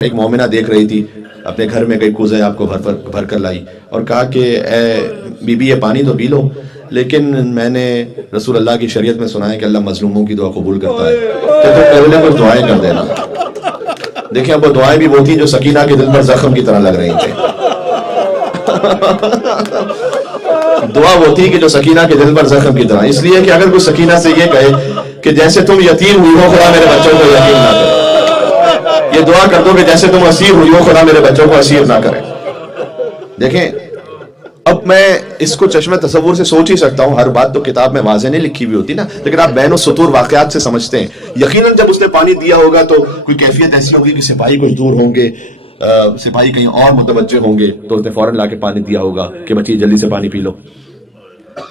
ایک مومنہ دیکھ رہی تھی اپنے گھر میں کئی کوزے آپ کو بھر کر لائی اور کہا کہ اے بی بی یہ پانی تو پی لو، لیکن میں نے رسول اللہ کی شریعت میں سنا ہے کہ اللہ مظلوموں کی دعا قبول کرتا ہے، تو پہلے کچھ دعائیں کر دینا۔ دیکھیں اب وہ دعائیں بھی وہ تھی جو سکینہ کے دل پر زخم کی طرح لگ رہی تھیں۔ دعا وہ تھی کہ جو سکینہ کے دل پر زخم کی طرح، اس لیے کہ اگر کوئی سکینہ سے یہ کہے کہ جیسے تم یتیم ہوئی ہو خدا میرے بچوں کو یتیم نہ کرے، یہ دعا کر دو کہ جیسے تم اسیر ہوئی ہو خدا میرے بچوں کو اسیر نہ کرے۔ دیکھیں اب میں اس کو چشمِ تصور سے سوچ ہی سکتا ہوں، ہر بات تو کتاب میں واضح نہیں لکھی ہوئی ہوتی نا، لیکن آپ بین السطور واقعات سے سمجھتے ہیں۔ یقیناً جب اس نے پانی دیا ہوگا تو کوئی کیفیت ایسی ہوگی کہ سپاہی کچھ دور ہوں گے، سپاہی کہیں اور متوجہ ہوں گے، تو اس نے فوراً لا کے پانی دیا ہوگا کہ بچی جلدی سے پانی پی لو۔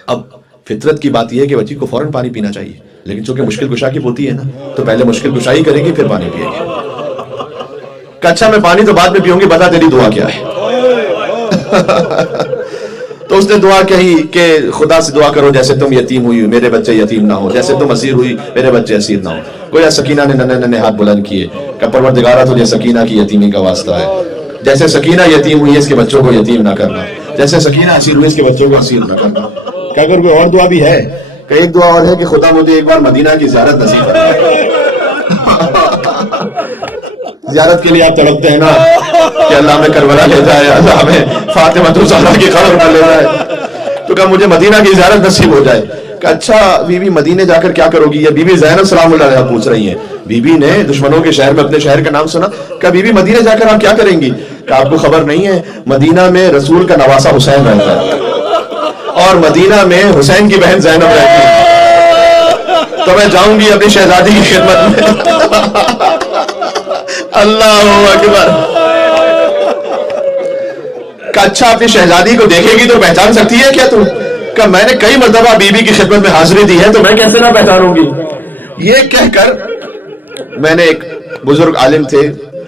اب فطرت کی بات یہ ہے کہ بچی کو فوراً پانی پینا چاہیے، لیکن چونکہ مشکل کشا کی ہوتی ہے نا، تو پہلے مشکل کشائی کرے گی پھر پانی پیے گی۔ کہ اچھا میں پانی تو بعد میں پیوں گی، بتا تیری دعا کیا ہے۔ تو اس نے دعا کہی کہ خدا سے دعا کرو جیسے تم یتیم ہوئی میرے بچے یتیم نہ ہو، جیسے تم اسیر ہوئی میرے بچے اسیر نہ ہو۔ گویا سکینہ نے ننھے ننھے ہاتھ بلند کیے کہ پروردگارا تجھے سکینہ کی یتیمی کا واسطہ ہے، جیسے سکینہ یتیم ہوئی اس کے بچوں کو یتیم نہ کرنا، جیسے سکینہ اسیر ہوئی اس کے بچوں کو اسیر نہ کرنا۔ کہ اگر کوئی اور دعا بھی ہے کہ ایک دعا اور ہے کہ خدا مجھے ایک بار مدینہ کی زیارت نصیب کرے۔ زیارت کے لیے آپ تڑپتے ہیں نا کہ اللہ ہمیں کربلا لے جائے، اللہ ہمیں فاطمہ الزہرا کی قبر پر لے جائے، تو کہ مجھے مدینہ کی زیارت نصیب ہو جائے۔ کہ اچھا بی بی مدینے جا کر کیا کرو گی؟ یہ بی بی زینب سلام اللہ علیہا پوچھ رہی ہیں۔ بی بی نے دشمنوں کے شہر میں اپنے شہر کا نام سنا، کہ بی بی مدینے جا کر آپ کیا کریں گی؟ کہ آپ کو خبر نہیں ہے مدینہ میں رسول کا نواسہ حسین رہتا ہے اور مدینہ میں حسین کی بہن زینب رہتی ہے، تو میں جاؤں گی اپنی شہزادی کی خدمت میں۔ اللہ اکبر۔ کہ اچھا اپنی شہزادی کو دیکھے گی تو پہچان سکتی ہے کیا تم؟ کہ میں نے کئی مرتبہ بی بی کی خدمت میں حاضری دی ہے، تو میں کیسے نہ پہچانوں گی؟ یہ کہہ کر میں نے ایک بزرگ عالم تھے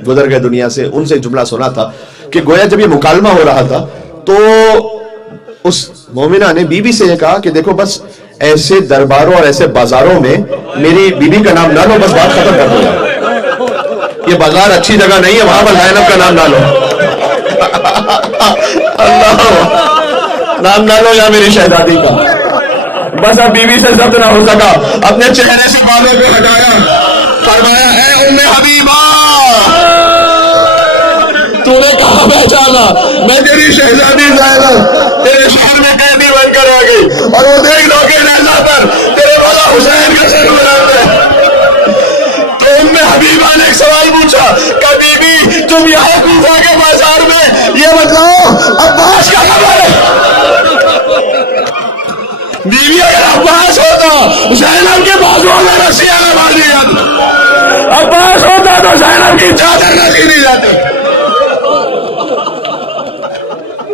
گزر گئے دنیا سے، ان سے جملہ سنا تھا کہ گویا جب یہ مکالمہ ہو رہا تھا تو اس مومنہ نے بی بی سے یہ کہا کہ دیکھو بس ایسے درباروں اور ایسے بازاروں میں میری بی بی کا نام نہ لو، بس بات ختم کر دو۔ یہ بازار اچھی جگہ نہیں ہے، وہاں پر زینب کا نام نہ لو، اللہ نام نہ لو یا میری شہزادی کا۔ بس اب بی بی سے ضبط نہ ہو سکا، اپنے چہرے سے بالوں کو ہٹایا، فرمایا اے ام حبیبہ تو نے کہاں پہچانا؟ میں تیری شہزادی زینب تیرے شہر میں قیدی بن کر آ گئی، اور وہ دیکھ لو کہ نیزہ پر تیرے والا حسین کا سر بلند ہے۔ تو ام حبیبہ نے ایک سوال پوچھا کہ بی بی تم یہاں کوفہ کے بازار میں یہ بتلاؤ عباس کا خبر ہے؟ بی بی اگر عباس ہوتا زینب کے بازوؤں میں رسیاں نہ باندھی جاتی، عباس ہوتا تو زینب کی چادر نہ سینی جاتی۔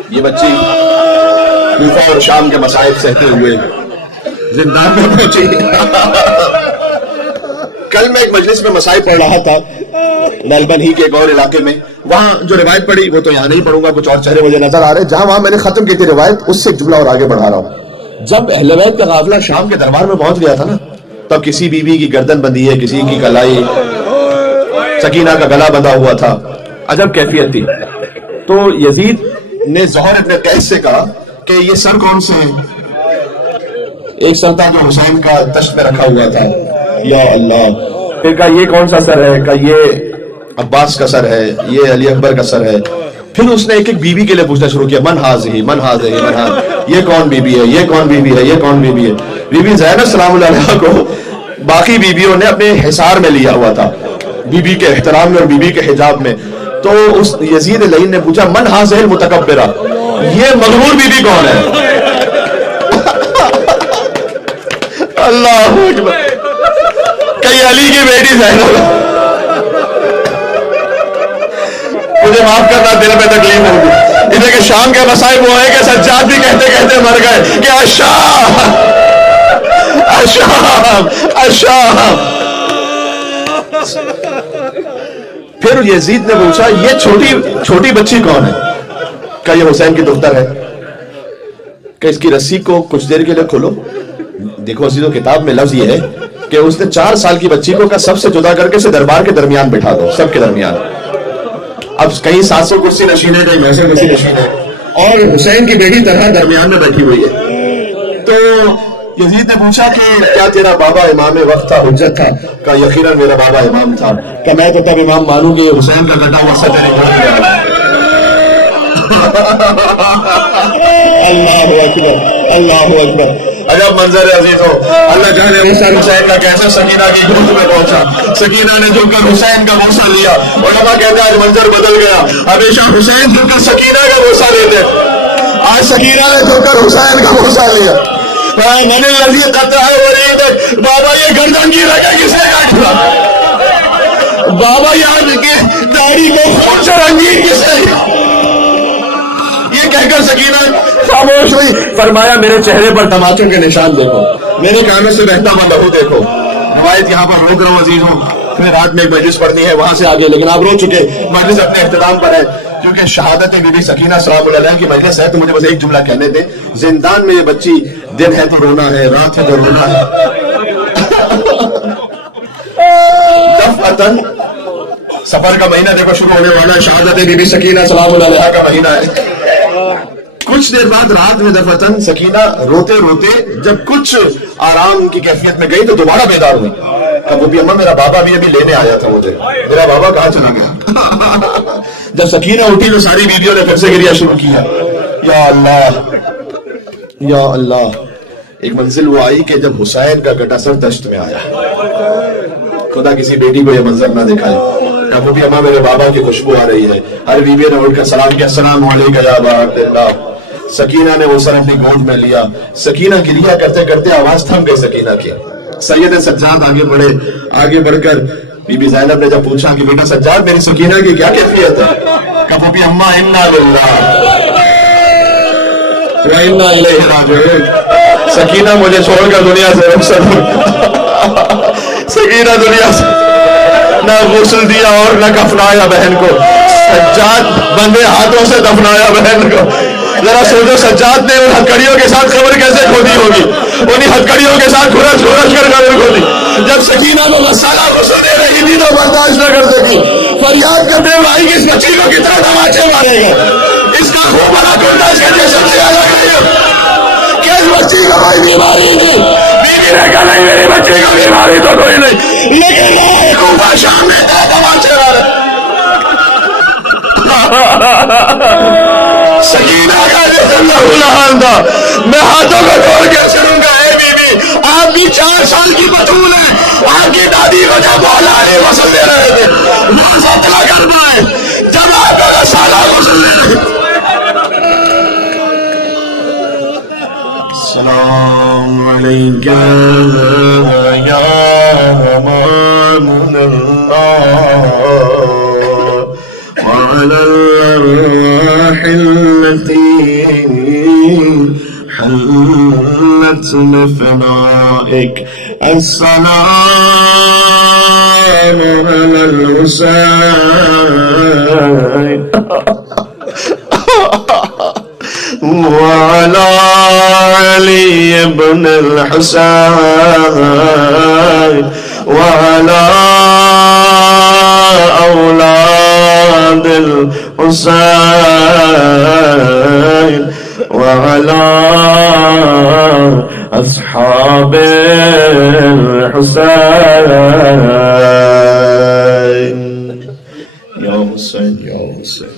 یہ بچی کوفہ اور شام کے مصائب سہتے ہوئے زندان میں پہنچی۔ کل میں ایک مجلس میں مصائب پڑھ رہا تھا میلبرن ہی کے ایک اور علاقے میں، وہاں جو روایت پڑھی وہ تو یہاں نہیں پڑھوں گا، کچھ اور چہرے مجھے نظر آ رہے، جہاں وہاں میں نے ختم کی تھی روایت اس سے ایک جملہ اور آگے بڑھا رہا ہوں۔ جب اہل بیت کا قافلہ شام کے دربار میں پہنچ گیا تھا نا، تب کسی بی بی کی گردن بندھی ہے، کسی کی کلائی، سکینہ کا گلا بندھا ہوا تھا، عجب کیفیت تھی۔ تو یزید نے زہر ابن قیس سے کہا کہ یہ سر کون سے ہے؟ ایک سر تھا جو حسین کا تشت میں رکھا ہوا تھا، یا اللہ۔ پھر کہا یہ کون سا سر ہے؟ کہا یہ عباس کا سر ہے، یہ علی اکبر کا سر ہے۔ پھر اس نے ایک ایک بی بی کے لیے پوچھنا شروع کیا، من ہاذہ من ہاذہ من ہاذہ، یہ کون بی بی ہے، یہ کون بی بی ہے، یہ کون بی بی ہے۔ بی بی زینب سلام اللہ علیہا کو باقی بیویوں نے اپنے حصار میں لیا ہوا تھا، بی بی کے احترام میں اور بی بی کے حجاب میں۔ تو اس یزید لعین نے پوچھا من ہاذہ المتکبرہ، یہ مغرور بی بی کون ہے؟ اللہ اکبر۔ کئی علی کی بیٹی زینب، مجھے معاف کرنا دل میں تکلیف ہوگی، اس لیے کہ شام کے مصائب وہ ہے کہ سجاد بھی کہتے کہتے مر گئے کہ الشام الشام الشام۔ پھر یزید نے پوچھا یہ چھوٹی بچی کون ہے؟ کہ یہ حسین کی دختر ہے۔ کہ اس کی رسی کو کچھ دیر کے لیے کھولو۔ دیکھو عزیزو کتاب میں لفظ یہ ہے کہ اس نے 4 سال کی بچی کو سب سے جدا کر کے دربار کے درمیان بٹھا دو، سب کے درمیان۔ کہیں 700 کرسی نشین ہے، کہیں 900 کرسی نشین ہے، اور حسین کی بیٹی طرح درمیان میں بیٹھی ہوئی ہے. تو یزید نے پوچھا کہ کیا تیرا بابا امام وقت تھا، حجت تھا؟ کہا یقیناً میرا بابا امام تھا. کہ میں تو تب امام مانوں گی حسین کا کٹا ہوا سطح نہیں. اللہ اکبر، اللہ اکبر. عجب منظر ہے عزیزو. اللہ جانے حسین کا کیسے سکینہ کی گود میں پہنچا. سکینہ نے جھک کر حسین کا بوسہ لیا. علماء کہتے ہیں آج منظر بدل گیا. ہمیشہ حسین جھک کر سکینہ کا بوسہ لیتے، آج سکینہ نے جھک کر حسین کا بوسہ لیا. میں نے لذیذ قطع ہے بابا یہ گردن کی رکھے کس نے کاٹا؟ بابا یاد کے داڑھی کو خون سے رنگین کس نے؟ یہ کہہ کر سکینہ خاموش ہوئی. فرمایا میرے چہرے پر تماچوں کے نشان دیکھو، میرے کانوں سے بہتا ہوا لہو دیکھو. روایت یہاں پر روک رہا ہوں عزیزوں، پھر رات میں ایک مجلس پڑھنی ہے وہاں سے آگے، لیکن آپ رو چکے. مجلس اپنے اختتام پر ہے کیونکہ شہادت بی بی سکینہ سلام اللہ علیہا کی مجلس ہے. تو مجھے بس ایک جملہ کہنے دیں. زندان میں یہ بچی دن ہے تو رونا ہے، رات ہے تو رونا ہے. دفعتاً سفر کا مہینہ دیکھو شروع ہونے والا ہے. شہادت بی بی سکینہ سلام اللہ علیہا کا مہینہ ہے. کچھ دیر بعد رات میں دفعتاً سکینہ روتے روتے جب کچھ آرام کی کیفیت میں گئی تو دوبارہ بیدار ہوئی. ابو بھی اماں میرا بابا بھی ابھی لینے آیا تھا مجھے، میرا بابا کہاں چلا گیا؟ جب سکینہ اٹھی تو ساری بیویوں نے پھر سے گریا شروع کیا. یا اللہ یا اللہ. ایک منزل وہ آئی کہ جب حسین کا کٹا سر دشت میں آیا. خدا کسی بیٹی کو یہ منظر نہ دکھائے. ابو بھی اماں میرے بابا کی خوشبو آ رہی ہے. ہر بیوی نے اٹھ کر سلام کیا، السلام علیکم یا ابا عبداللہ. سکینہ نے وہ سر اپنی گود میں لیا. سکینہ گریا کرتے کرتے آواز تھم گئی سکینہ کی. سید سجاد آگے بڑھے. آگے بڑھ کر بی بی زینب نے جب پوچھا کہ بیٹا سجاد میری سکینہ کی کیا کیفیت ہے؟ کہا بھی اماں انا للہ و انا الیہ راجعون. سکینہ مجھے چھوڑ کر دنیا سے رخصت ہو. سکینہ دنیا سے نہ غسل دیا اور نہ کفنایا بہن کو. سجاد بندے ہاتھوں سے دفنایا بہن کو. ذرا سوچو سجاد نے ان ہتھکڑیوں کے ساتھ قبر کیسے کھودی ہوگی. انہی ہتھکڑیوں کے ساتھ کھرچ کھرچ کر قبر کھودی. جب سکینہ کو مسالہ غسل دے رہی تھی تو برداشت نہ کر سکی. فریاد کرتے بھائی کہ اس بچی کو کتنا تماچے مارے گا، اس کا خوب بڑا کرتا اس کے جسم سے الگ ہے. کہ اس بچی کا کوئی بیماری تھی. بیوی نے کہا نہیں میری بچی کا بیماری تو کوئی نہیں، لیکن رائے کوفہ شام میں تماچے مارے. سکینہ کا جسم لہولہان تھا. میں ہاتھوں کو توڑ کے چلوں گا. اے بی بی آپ بھی 4 سال کی بطول ہیں. آپ کی دادی کو جب مولا علی غسل دے رہے تھے وہ فتلا کر پائے جب آپ کا سالہ غسل دے رہے تھے. السلام علیکم یا امام اللہ وعلى الأرواح التي حلت لفنائك. السلام على الحسين وعلى علي بن الحسين وعلى أولاد الحسين وعلى أصحاب الحسين. يا حسين يا حسين.